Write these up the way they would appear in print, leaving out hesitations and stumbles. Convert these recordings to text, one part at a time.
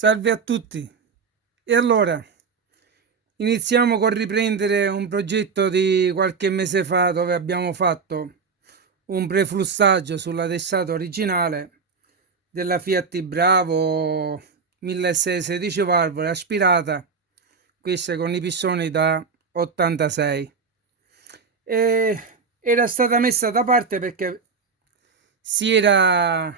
Salve a tutti. E allora, iniziamo con riprendere un progetto di qualche mese fa dove abbiamo fatto un preflussaggio sulla testata originale della Fiat Bravo 1616 valvole aspirata, queste con i pistoni da 86. E era stata messa da parte perché si era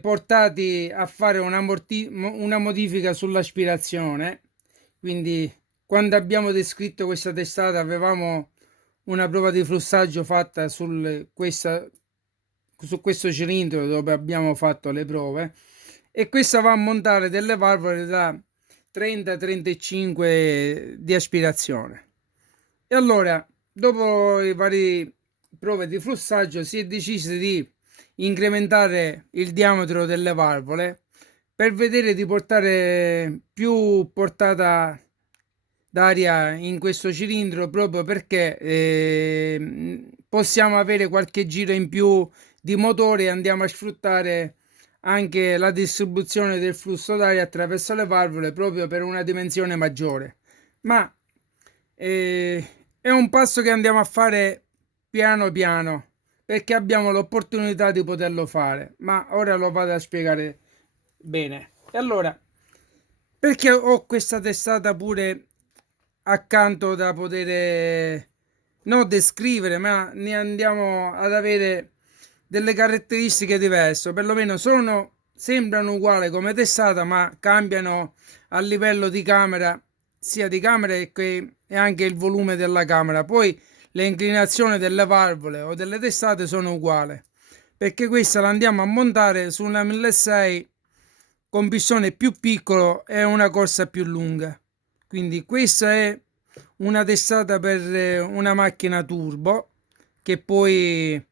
portati a fare una modifica sull'aspirazione. Quindi quando abbiamo descritto questa testata avevamo una prova di flussaggio fatta su questo cilindro dove abbiamo fatto le prove, e questa va a montare delle valvole da 30-35 di aspirazione. E allora, dopo i vari prove di flussaggio, si è deciso di incrementare il diametro delle valvole per vedere di portare più portata d'aria in questo cilindro, proprio perché possiamo avere qualche giro in più di motore e andiamo a sfruttare anche la distribuzione del flusso d'aria attraverso le valvole proprio per una dimensione maggiore. Ma eh, è un passo che andiamo a fare piano piano perché abbiamo l'opportunità di poterlo fare, ma ora lo vado a spiegare bene. E allora, perché ho questa testata pure accanto da poter non descrivere, ma ne andiamo ad avere delle caratteristiche diverse, perlomeno sembrano uguali come testata, ma cambiano a livello di camera, sia di camera e anche il volume della camera. Poi le inclinazioni delle valvole o delle testate sono uguali, perché questa la andiamo a montare su una 1600 con pistone più piccolo e una corsa più lunga. Quindi questa è una testata per una macchina turbo, che poi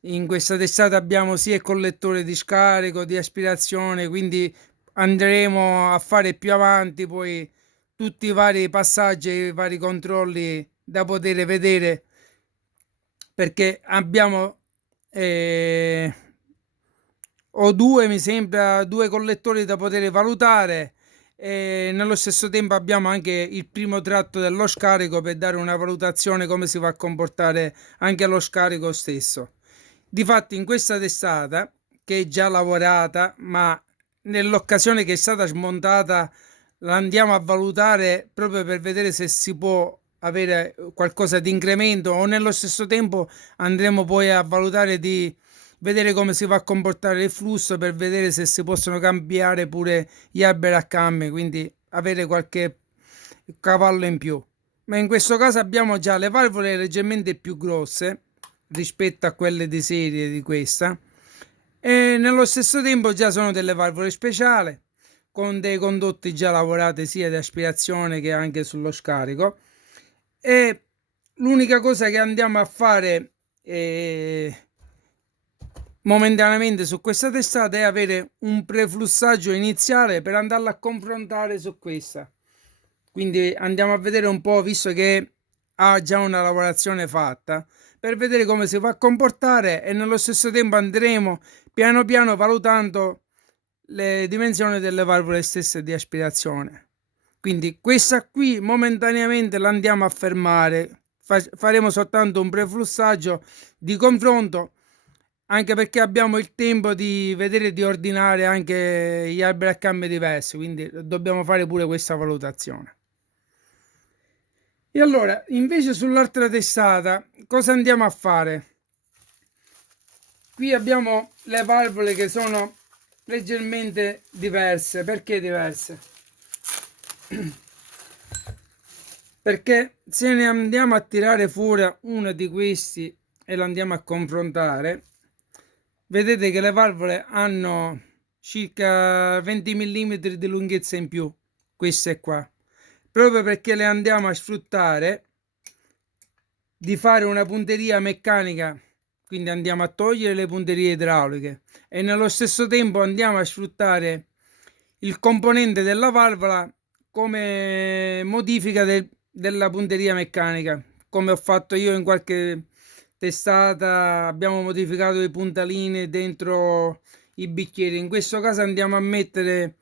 in questa testata abbiamo sia il collettore di scarico, di aspirazione, quindi andremo a fare più avanti poi tutti i vari passaggi e i vari controlli da poter vedere, perché abbiamo o due, mi sembra, due collettori da poter valutare, e nello stesso tempo abbiamo anche il primo tratto dello scarico per dare una valutazione come si va a comportare anche lo scarico stesso. Difatti in questa testata, che è già lavorata, ma nell'occasione che è stata smontata la andiamo a valutare proprio per vedere se si può avere qualcosa di incremento, o nello stesso tempo andremo poi a valutare di vedere come si va a comportare il flusso per vedere se si possono cambiare pure gli alberi a camme, quindi avere qualche cavallo in più. Ma in questo caso abbiamo già le valvole leggermente più grosse rispetto a quelle di serie di questa, e nello stesso tempo già sono delle valvole speciali con dei condotti già lavorati sia di aspirazione che anche sullo scarico. E l'unica cosa che andiamo a fare momentaneamente su questa testata è avere un preflussaggio iniziale per andarla a confrontare su questa. Quindi andiamo a vedere un po', visto che ha già una lavorazione fatta, per vedere come si va a comportare, e nello stesso tempo andremo piano piano valutando le dimensioni delle valvole stesse di aspirazione. Quindi questa qui momentaneamente la andiamo a fermare, faremo soltanto un preflussaggio di confronto, anche perché abbiamo il tempo di vedere di ordinare anche gli alberi a camme diversi, quindi dobbiamo fare pure questa valutazione. E allora, invece sull'altra testata, cosa andiamo a fare? Qui abbiamo le valvole che sono leggermente diverse. Perché diverse? Perché se ne andiamo a tirare fuori uno di questi e lo andiamo a confrontare, vedete che le valvole hanno circa 20 mm di lunghezza in più, queste qua, proprio perché le andiamo a sfruttare di fare una punteria meccanica, quindi andiamo a togliere le punterie idrauliche e nello stesso tempo andiamo a sfruttare il componente della valvola come modifica della punteria meccanica, come ho fatto io in qualche testata. Abbiamo modificato le puntaline dentro i bicchieri. In questo caso andiamo a mettere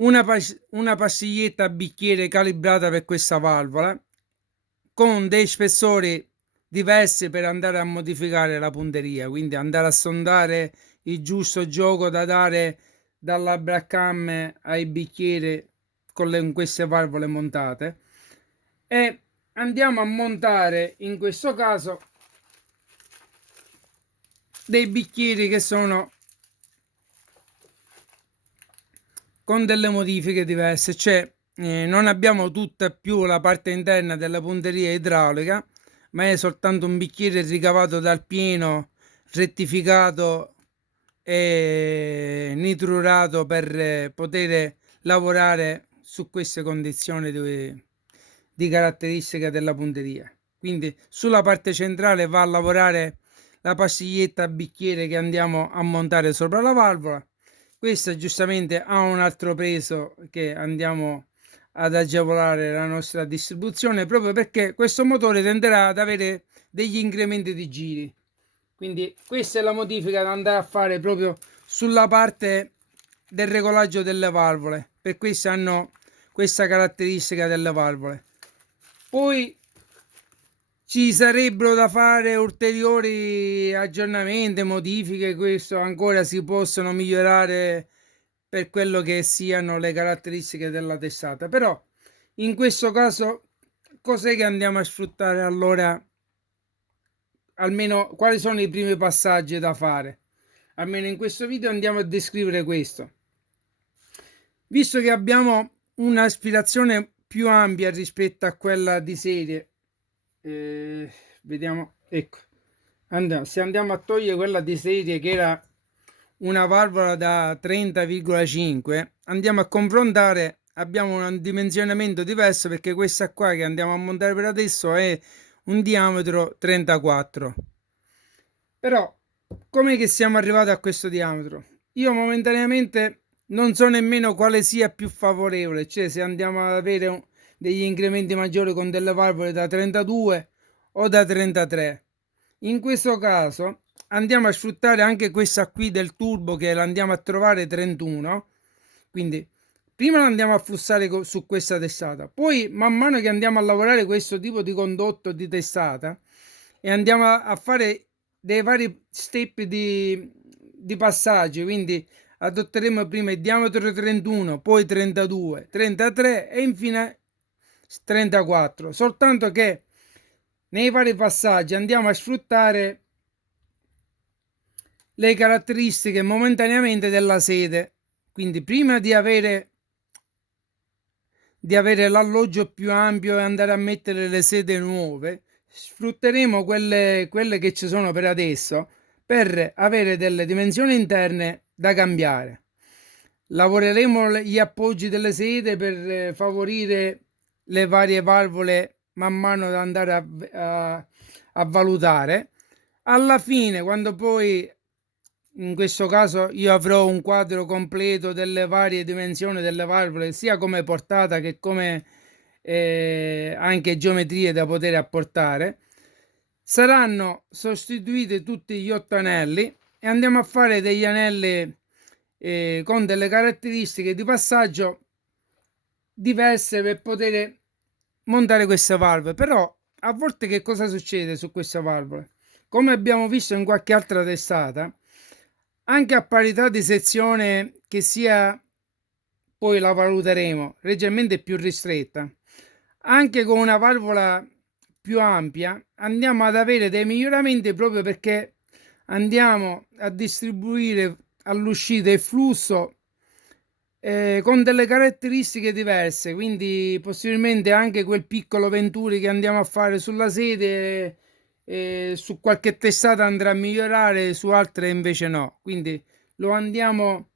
una pastiglietta a bicchiere calibrata per questa valvola con dei spessori diversi per andare a modificare la punteria, quindi andare a sondare il giusto gioco da dare dalla braccamme ai bicchieri con queste valvole montate, e andiamo a montare in questo caso dei bicchieri che sono con delle modifiche diverse, cioè non abbiamo tutta più la parte interna della punteria idraulica, ma è soltanto un bicchiere ricavato dal pieno, rettificato e nitrurato per poter lavorare su queste condizioni di caratteristiche della punteria. Quindi sulla parte centrale va a lavorare la pastiglietta a bicchiere che andiamo a montare sopra la valvola. Questa giustamente ha un altro peso che andiamo ad agevolare la nostra distribuzione, proprio perché questo motore tenderà ad avere degli incrementi di giri. Quindi questa è la modifica da andare a fare proprio sulla parte del regolaggio delle valvole, per questo hanno questa caratteristica delle valvole. Poi ci sarebbero da fare ulteriori aggiornamenti, modifiche, questo ancora si possono migliorare per quello che siano le caratteristiche della testata, però in questo caso cos'è che andiamo a sfruttare allora? Almeno quali sono i primi passaggi da fare? Almeno in questo video andiamo a descrivere questo. Visto che abbiamo un'aspirazione più ampia rispetto a quella di serie, vediamo, ecco, se andiamo a togliere quella di serie che era una valvola da 30,5, andiamo a confrontare, abbiamo un dimensionamento diverso, perché questa qua che andiamo a montare per adesso è un diametro 34. Però come che siamo arrivati a questo diametro? Io momentaneamente non so nemmeno quale sia più favorevole, cioè se andiamo ad avere degli incrementi maggiori con delle valvole da 32 o da 33. In questo caso andiamo a sfruttare anche questa qui del turbo, che la andiamo a trovare 31, quindi prima la andiamo a flussare su questa testata, poi man mano che andiamo a lavorare questo tipo di condotto di testata e andiamo a fare dei vari step di passaggi, quindi adotteremo prima il diametro 31, poi 32, 33 e infine 34, soltanto che nei vari passaggi andiamo a sfruttare le caratteristiche momentaneamente della sede, quindi prima di avere l'alloggio più ampio e andare a mettere le sede nuove, sfrutteremo quelle che ci sono per adesso per avere delle dimensioni interne da cambiare. Lavoreremo gli appoggi delle sede per favorire le varie valvole man mano da andare a valutare. Alla fine, quando poi in questo caso io avrò un quadro completo delle varie dimensioni delle valvole, sia come portata che come anche geometrie da poter apportare, saranno sostituiti tutti gli 8 anelli e andiamo a fare degli anelli con delle caratteristiche di passaggio diverse per poter montare queste valvole. Però a volte che cosa succede su queste valvole? Come abbiamo visto in qualche altra testata, anche a parità di sezione che sia, poi la valuteremo, leggermente più ristretta, anche con una valvola più ampia andiamo ad avere dei miglioramenti, proprio perché andiamo a distribuire all'uscita il flusso con delle caratteristiche diverse, quindi possibilmente anche quel piccolo venturi che andiamo a fare sulla sede su qualche testata andrà a migliorare, su altre invece no, quindi lo andiamo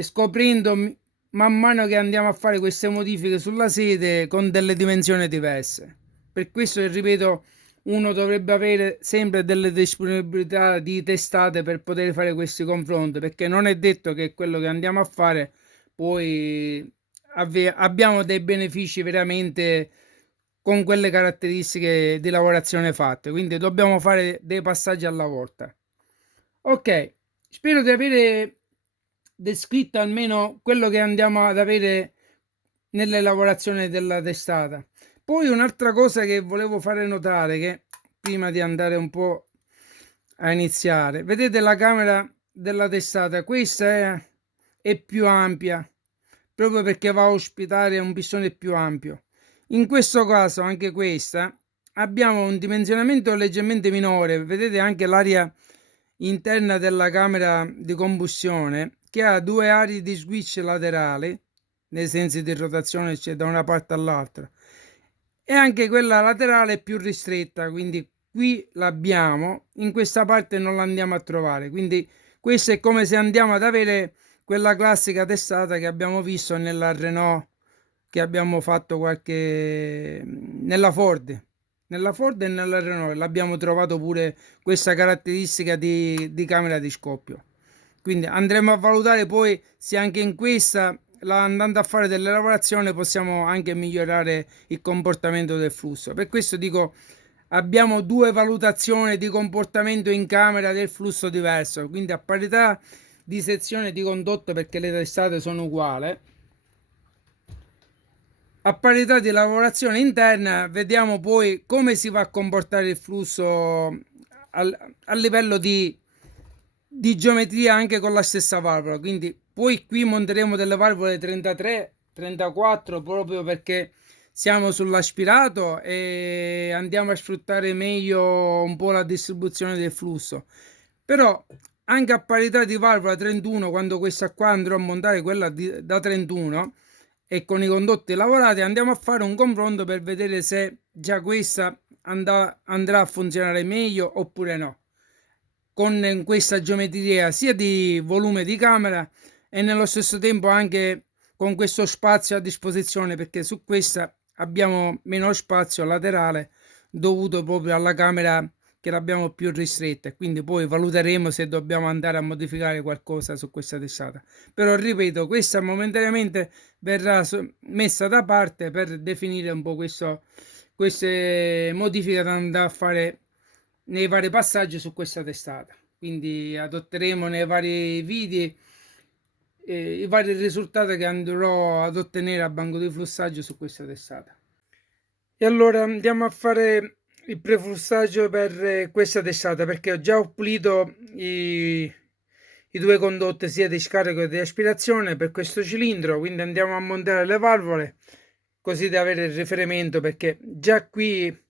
scoprendo man mano che andiamo a fare queste modifiche sulla sede con delle dimensioni diverse. Per questo, ripeto, uno dovrebbe avere sempre delle disponibilità di testate per poter fare questi confronti, perché non è detto che quello che andiamo a fare poi abbiamo dei benefici veramente con quelle caratteristiche di lavorazione fatte, quindi dobbiamo fare dei passaggi alla volta. Ok, spero di avere descritto almeno quello che andiamo ad avere nelle lavorazioni della testata. Poi un'altra cosa che volevo fare notare, che prima di andare un po' a iniziare, vedete la camera della testata, questa è più ampia, proprio perché va a ospitare un pistone più ampio. In questo caso anche questa abbiamo un dimensionamento leggermente minore, vedete anche l'area interna della camera di combustione che ha due aree di switch laterali nei sensi di rotazione, cioè da una parte all'altra, e anche quella laterale è più ristretta, quindi qui l'abbiamo, in questa parte non l'andiamo a trovare, quindi questo è come se andiamo ad avere quella classica testata che abbiamo visto nella Renault, che abbiamo fatto nella Ford e nella Renault l'abbiamo trovato pure questa caratteristica di camera di scoppio. Quindi andremo a valutare poi se anche in questa, andando a fare delle lavorazioni, possiamo anche migliorare il comportamento del flusso. Per questo dico, abbiamo due valutazioni di comportamento in camera del flusso diverso, quindi a parità di sezione di condotto, perché le testate sono uguali, a parità di lavorazione interna, vediamo poi come si va a comportare il flusso a livello di geometria anche con la stessa valvola. Quindi poi qui monteremo delle valvole 33, 34 proprio perché siamo sull'aspirato e andiamo a sfruttare meglio un po' la distribuzione del flusso. Però anche a parità di valvola 31, quando questa qua andrò a montare quella da 31 e con i condotti lavorati, andiamo a fare un confronto per vedere se già questa andrà a funzionare meglio oppure no, con questa geometria sia di volume di camera e nello stesso tempo anche con questo spazio a disposizione, perché su questa abbiamo meno spazio laterale dovuto proprio alla camera che l'abbiamo più ristretta, quindi poi valuteremo se dobbiamo andare a modificare qualcosa su questa testata. Però ripeto, questa momentaneamente verrà messa da parte per definire un po' queste modifiche da andare a fare nei vari passaggi su questa testata. Quindi adotteremo nei vari video i vari risultati che andrò ad ottenere a banco di flussaggio su questa testata. E allora andiamo a fare il preflussaggio per questa testata, perché ho già pulito i due condotti sia di scarico che di aspirazione per questo cilindro, quindi andiamo a montare le valvole così da avere il riferimento, perché già qui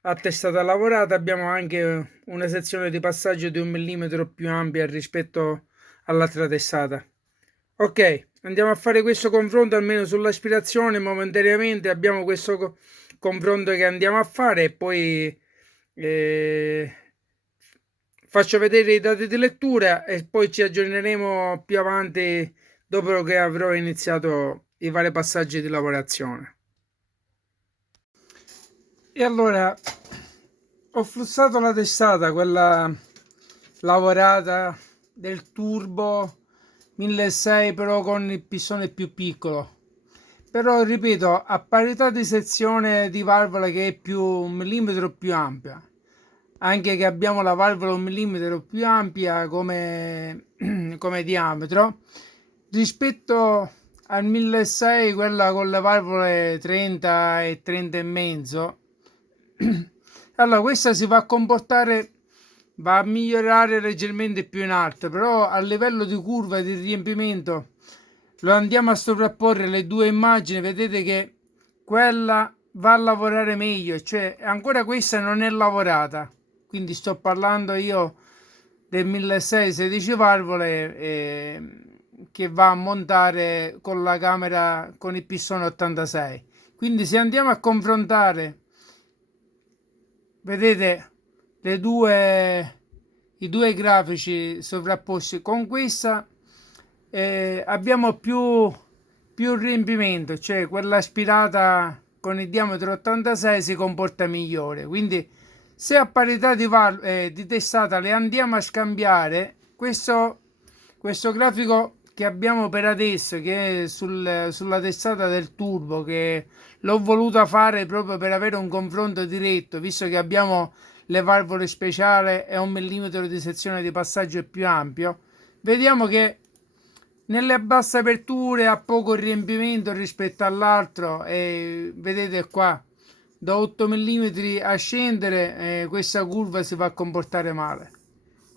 a testata lavorata abbiamo anche una sezione di passaggio di 1 millimetro più ampia rispetto all'altra testata. Ok, andiamo a fare questo confronto almeno sull'aspirazione. Momentaneamente abbiamo questo confronto che andiamo a fare e poi faccio vedere i dati di lettura e poi ci aggiorneremo più avanti dopo che avrò iniziato i vari passaggi di lavorazione. E allora ho flussato la testata, quella lavorata del turbo 1600, però con il pistone più piccolo. Però ripeto, a parità di sezione di valvola che è più 1 millimetro più ampia, anche che abbiamo la valvola 1 millimetro più ampia come, come diametro rispetto al 1600, quella con le valvole 30 e 30 e mezzo. Allora questa si va a comportare, va a migliorare leggermente più in alto, però a livello di curva e di riempimento lo andiamo a sovrapporre le due immagini, vedete che quella va a lavorare meglio, cioè ancora questa non è lavorata, quindi sto parlando io del 1600 16 valvole che va a montare con la camera con il pistone 86. Quindi se andiamo a confrontare, vedete i due grafici sovrapposti con questa, abbiamo più riempimento, cioè quella aspirata con il diametro 86 si comporta migliore. Quindi se a parità di testata le andiamo a scambiare, questo grafico che abbiamo per adesso, che è sulla testata del turbo, che l'ho voluta fare proprio per avere un confronto diretto, visto che abbiamo le valvole speciali e 1 millimetro di sezione di passaggio più ampio, vediamo che nelle basse aperture ha poco riempimento rispetto all'altro, e vedete qua da 8 mm a scendere, questa curva si va a comportare male,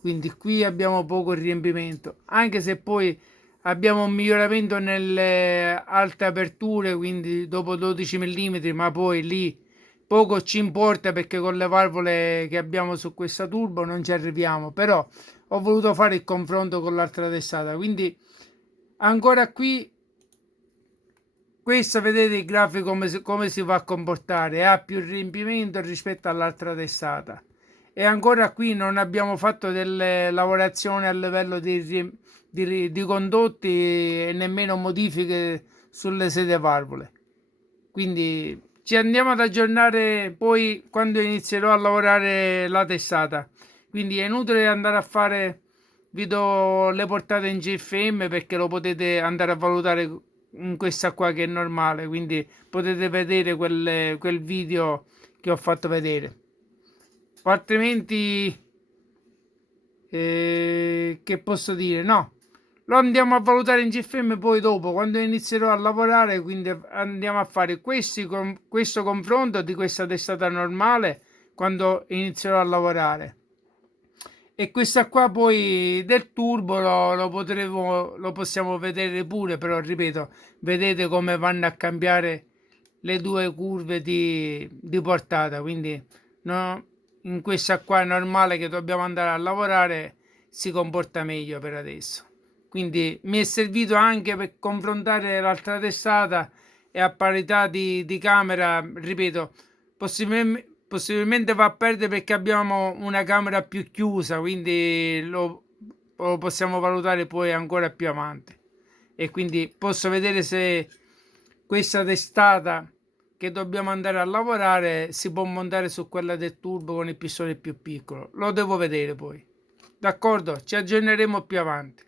quindi qui abbiamo poco riempimento, anche se poi abbiamo un miglioramento nelle alte aperture, quindi dopo 12 mm, ma poi lì poco ci importa perché con le valvole che abbiamo su questa turbo non ci arriviamo. Però ho voluto fare il confronto con l'altra testata, quindi ancora qui questo, vedete il grafico come si va a comportare, ha più riempimento rispetto all'altra testata, e ancora qui non abbiamo fatto delle lavorazioni a livello di condotti e nemmeno modifiche sulle sede valvole, quindi ci andiamo ad aggiornare poi quando inizierò a lavorare la testata. Quindi è inutile andare a fare, vi do le portate in GFM perché lo potete andare a valutare in questa qua che è normale, quindi potete vedere quel video che ho fatto vedere, o altrimenti che posso dire, no, lo andiamo a valutare in GFM poi dopo quando inizierò a lavorare, quindi andiamo a fare questo confronto di questa testata normale quando inizierò a lavorare, e questa qua poi del turbo lo possiamo vedere pure, però ripeto, vedete come vanno a cambiare le due curve di portata, quindi no, in questa qua è normale che dobbiamo andare a lavorare, si comporta meglio per adesso. Quindi mi è servito anche per confrontare l'altra testata, e a parità di camera, ripeto, possibilmente va a perdere perché abbiamo una camera più chiusa, quindi lo possiamo valutare poi ancora più avanti, e quindi posso vedere se questa testata che dobbiamo andare a lavorare si può montare su quella del turbo con il pistone più piccolo. Lo devo vedere poi. D'accordo? Ci aggiorneremo più avanti.